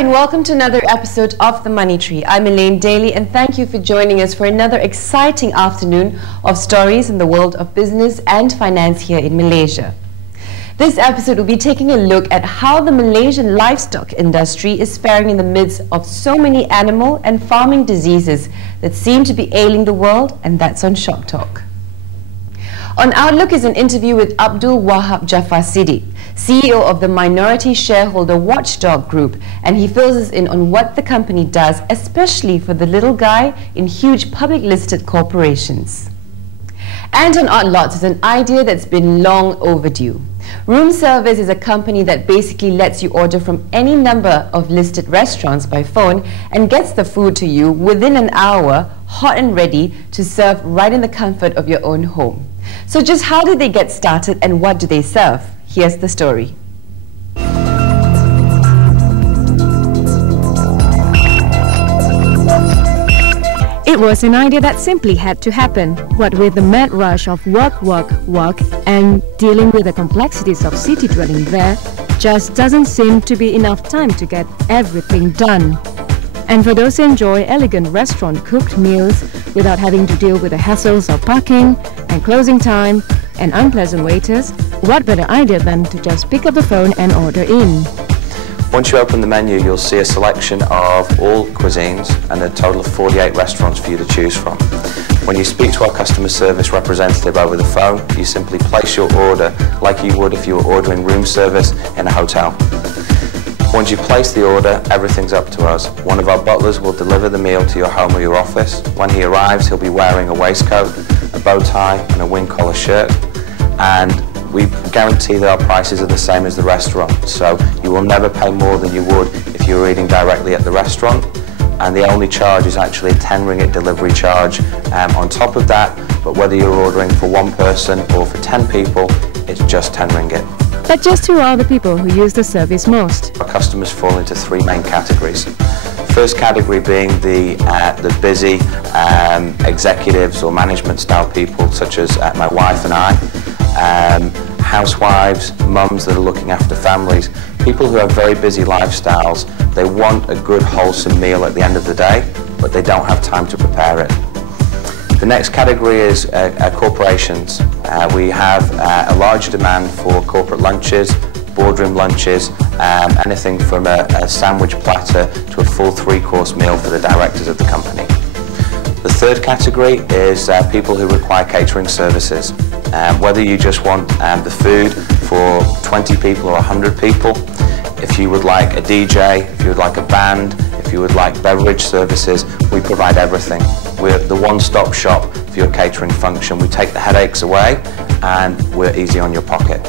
and welcome to another episode of The Money Tree. I'm Elaine Daly and thank you for joining us for another exciting afternoon of stories in the world of business and finance here in Malaysia. This episode will be taking a look at how the Malaysian livestock industry is faring in the midst of so many animal and farming diseases that seem to be ailing the world, and that's on Shop Talk. On Outlook is an interview with Abdul Wahab Jaafar Siddiq, CEO of the minority shareholder Watchdog Group, and he fills us in on what the company does, especially for the little guy in huge public listed corporations. And on Odd Lots is an idea that's been long overdue. Room Service is a company that basically lets you order from any number of listed restaurants by phone and gets the food to you within an hour, hot and ready to serve right in the comfort of your own home. So just how did they get started and what do they serve? Here's the story. It was an idea that simply had to happen. What with the mad rush of work, and dealing with the complexities of city dwelling, there just doesn't seem to be enough time to get everything done. And for those who enjoy elegant restaurant-cooked meals without having to deal with the hassles of parking and closing time and unpleasant waiters, what better idea than to just pick up the phone and order in? Once you open the menu, you'll see a selection of all cuisines and a total of 48 restaurants for you to choose from. When you speak to our customer service representative over the phone, you simply place your order like you would if you were ordering room service in a hotel. Once you place the order, everything's up to us. One of our butlers will deliver the meal to your home or your office. When he arrives, he'll be wearing a waistcoat, a bow tie and a wing collar shirt. And we guarantee that our prices are the same as the restaurant. So you will never pay more than you would if you were eating directly at the restaurant. And the only charge is actually a 10 ringgit delivery charge on top of that. But whether you're ordering for one person or for 10 people, it's just 10 ringgit. But just who are the people who use the service most? Our customers fall into three main categories. First category being the busy executives or management style people such as my wife and I, housewives, mums that are looking after families, people who have very busy lifestyles. They want a good wholesome meal at the end of the day, but they don't have time to prepare it. The next category is corporations. We have a large demand for corporate lunches, boardroom lunches, anything from a sandwich platter to a full three-course meal for the directors of the company. The third category is people who require catering services. Whether you just want the food for 20 people or 100 people, if you would like a DJ, if you would like a band, if you would like beverage services, we provide everything. We're the one-stop shop for your catering function. We take the headaches away and we're easy on your pocket.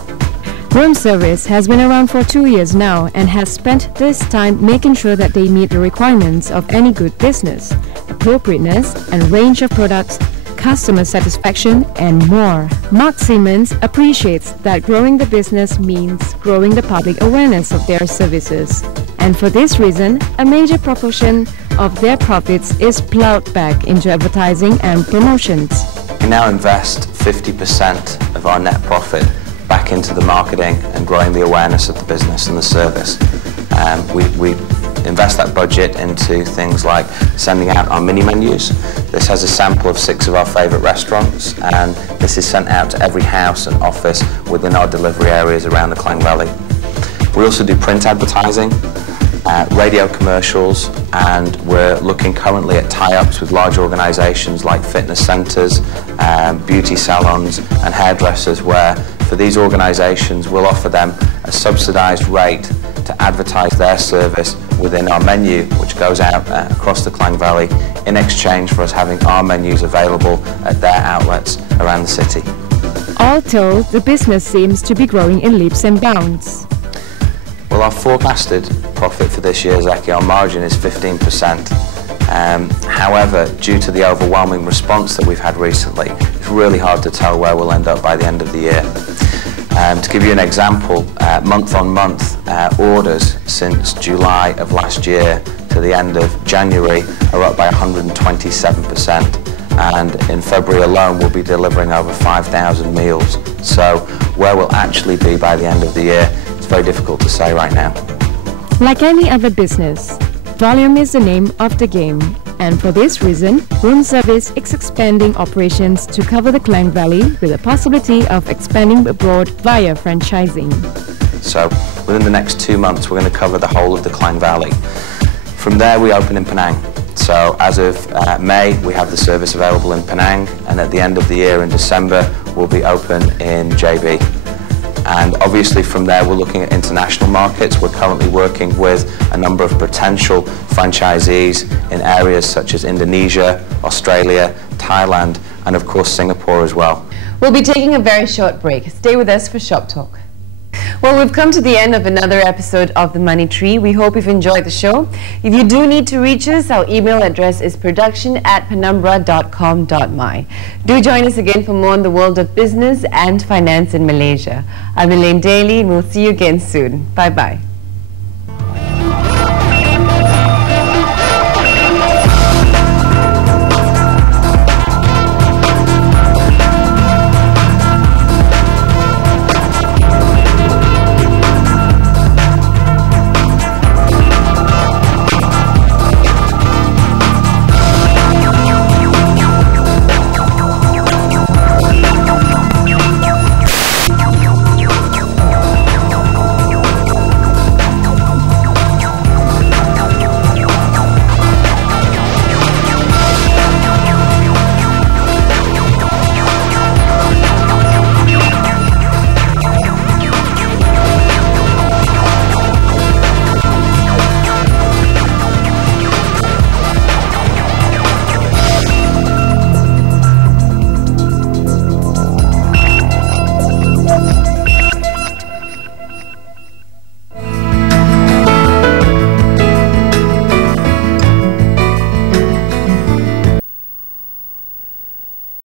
Room Service has been around for 2 years now and has spent this time making sure that they meet the requirements of any good business, appropriateness and range of products, customer satisfaction and more. Mark-Simmons appreciates that growing the business means growing the public awareness of their services. And for this reason, a major proportion of their profits is plowed back into advertising and promotions. We now invest 50% of our net profit back into the marketing and growing the awareness of the business and the service. We invest that budget into things like sending out our mini menus. This has a sample of 6 of our favourite restaurants, and this is sent out to every house and office within our delivery areas around the Klang Valley. We also do print advertising, radio commercials, and we're looking currently at tie-ups with large organisations like fitness centres, beauty salons and hairdressers, where for these organisations we'll offer them a subsidised rate to advertise their service within our menu, which goes out across the Klang Valley in exchange for us having our menus available at their outlets around the city. All told, the business seems to be growing in leaps and bounds. Well, our forecasted profit for this year, Zeki, our margin is 15%. However, due to the overwhelming response that we've had recently, it's really hard to tell where we'll end up by the end of the year. To give you an example, month on month orders since July of last year to the end of January are up by 127%, and in February alone we'll be delivering over 5,000 meals. So where we'll actually be by the end of the year, it's very difficult to say right now. Like any other business, volume is the name of the game. And for this reason, Room Service is expanding operations to cover the Klang Valley with the possibility of expanding abroad via franchising. So within the next 2 months, we're going to cover the whole of the Klang Valley. From there, we open in Penang. So as of May, we have the service available in Penang, and at the end of the year in December, we'll be open in JB. And obviously from there, we're looking at international markets. We're currently working with a number of potential franchisees in areas such as Indonesia, Australia, Thailand, and of course Singapore as well. We'll be taking a very short break. Stay with us for Shop Talk. Well, we've come to the end of another episode of The Money Tree. We hope you've enjoyed the show. If you do need to reach us, our email address is production@penumbra.com.my. Do join us again for more on the world of business and finance in Malaysia. I'm Elaine Daly, and we'll see you again soon. Bye-bye.